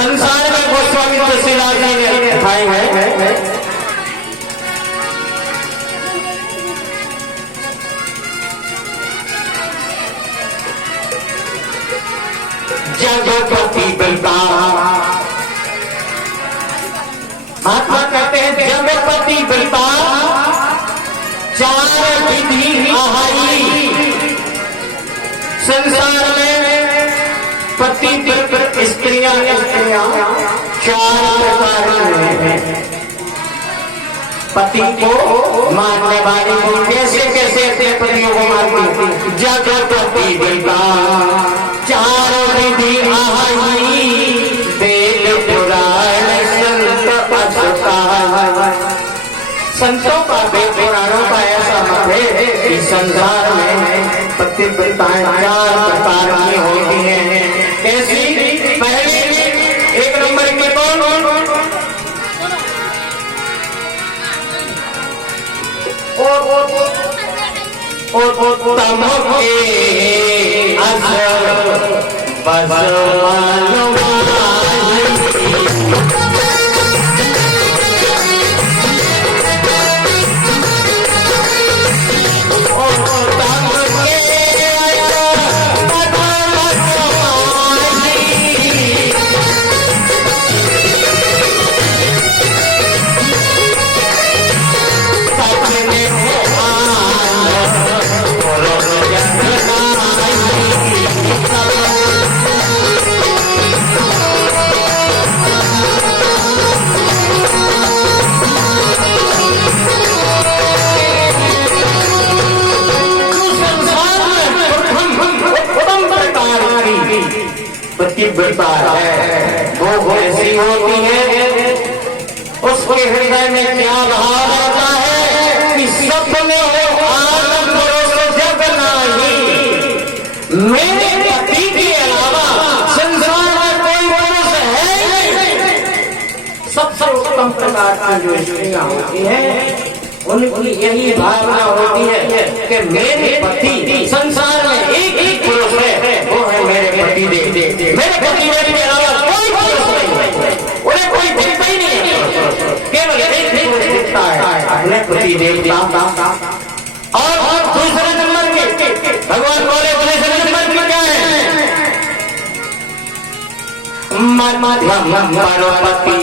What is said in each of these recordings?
संसार में गोस्वामी तुलसीदास जी ने उठाए हैं। जगपति पिता महात्मा कहते हैं जगपति पिता चार विधि आहाई। संसार में पति स्त्रियां चार प्रकार हैं। पति को मारने वाली कैसे कैसे अपने पतियों को मारती। जगपति पिता चार विधि आहाई। वेद पुराण संत असुता। संतों का वेद पुराणों का ऐसा मत है कि संसार में पतिव्रताएं चार प्रकार की होती हैं। कैसी? पहले एक नंबर के कौन? तमो के असर बसवान पतिव्रता है वो ऐसी होती है उसके हृदय में क्या भाव रहता है कि सपने हो आनंद जग नहीं। मेरे पति के अलावा संसार में कोई पुरुष है। सबसे उत्तम प्रकार की जो स्त्रियां होती हैं उनकी यही भावना होती है कि मेरे पति संसार में एक ही पुरुष है, वो है मेरे पति देव। मेरे पति देव के अलावा कोई पुरुष नहीं, उन्हें कोई दिखता ही नहीं है, केवल एक ही पुरुष दिखता है, अपने पति देवता। और दूसरे नंबर के भगवान बोले दूसरे नंबर में क्या है? मध्यम पति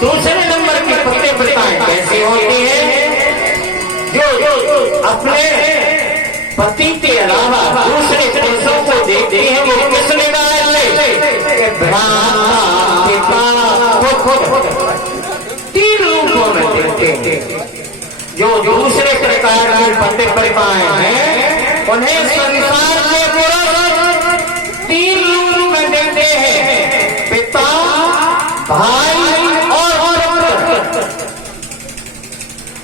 दूसरे नंबर की पतिव्रताएं कैसी होती है? जो अपने पति के अलावा दूसरे पुरुषों को देखती है वो किस निगाह से? पिता तीन रूपों में देखते हैं। जो दूसरे प्रकार की पतिव्रताएं हैं उन्हें संसार के पुरुष तीन रूप में देखते हैं, पिता, भाई और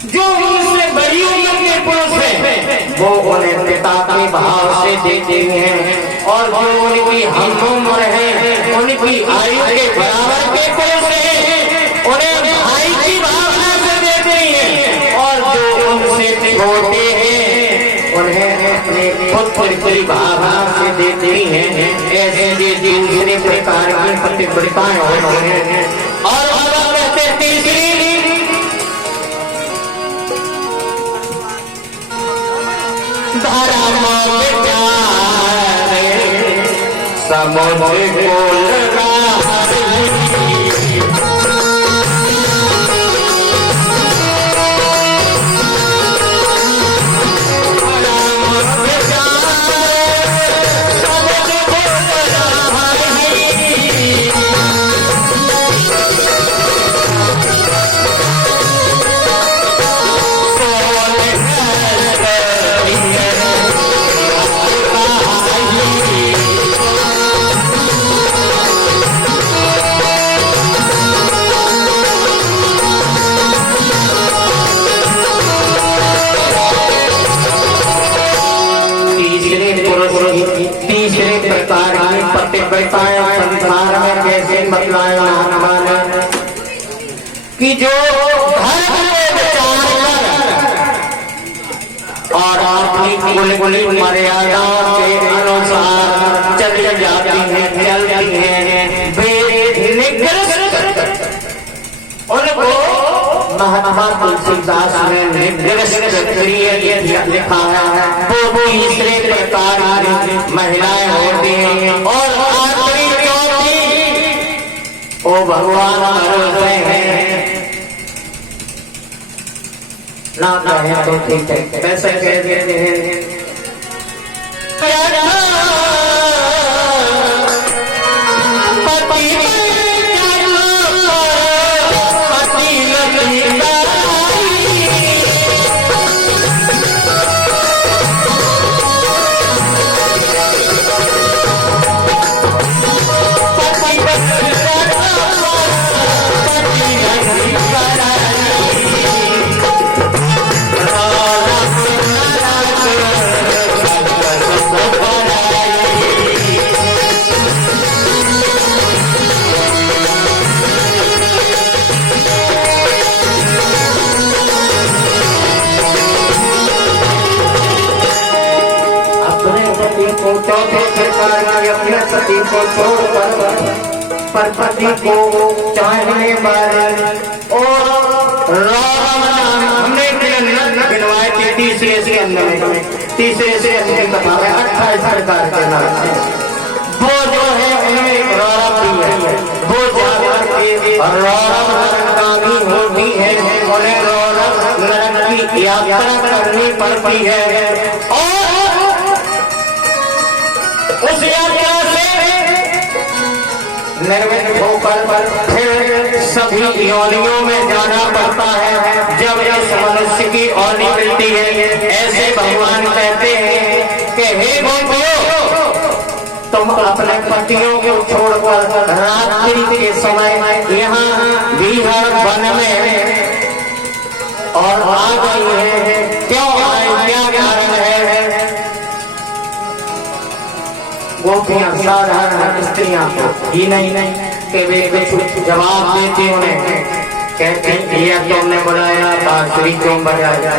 जो उनसे बड़ी उम्र के पुरुष हैं वो उन्हें पिता के भाव से देखते हैं, और जो उनकी हम उम्र है उनकी आयु के बराबर के पुरुष हैं उन्हें भाई की भावना से देखते हैं, और जो उनसे छोटे हैं उन्हें अपने पुत्र की भावना से देखते हैं। ऐसे दूसरे प्रकार की पतिव्रताएं होती हैं। और कहते तीसरी धर्म समुद्र को बताएं संसार में कैसे बतलाएं महात्मा ने कि जो धर्म को विचार कर और अपनी कुल मर्यादा के अनुसार चली जाती है, चलती है, उनको महात्मा तुलसीदास ने लिखा है। वो तीसरे प्रकार महिलाएं होती हैं और आखिरी चौथी ओ भगवान भरोसे हैं ना कहे तो ठीक है, कैसे कह देते हैं चौथे प्रकार की अपने पति को छोड़कर पर पति को चाहने वाले और हमने गिनवाए थे तीसरे से कथा में 28 प्रकार के नाम है। वो जो है उनमें रौरव भी है, वो जाकर के रौरव होती है, उन्हें रौरव नरक की यात्रा करनी पड़ती है और उस यात्रा से निर्मित होकर फिर सभी योनियों में जाना पड़ता है। जब इस मनुष्य की योनि मिलती है, ऐसे भगवान कहते हैं कि हे गोपियों, तुम अपने पतियों को छोड़कर रात्रि के समय यहाँ बिहार वन में और आ गई है, क्यों आए, क्या कारण है? गोपियां साधारण स्त्रियां ही नहीं कि वे कुछ जवाब देती उन्हें कहते ये तुमने बुलाया बांसुरी क्यों बजाया।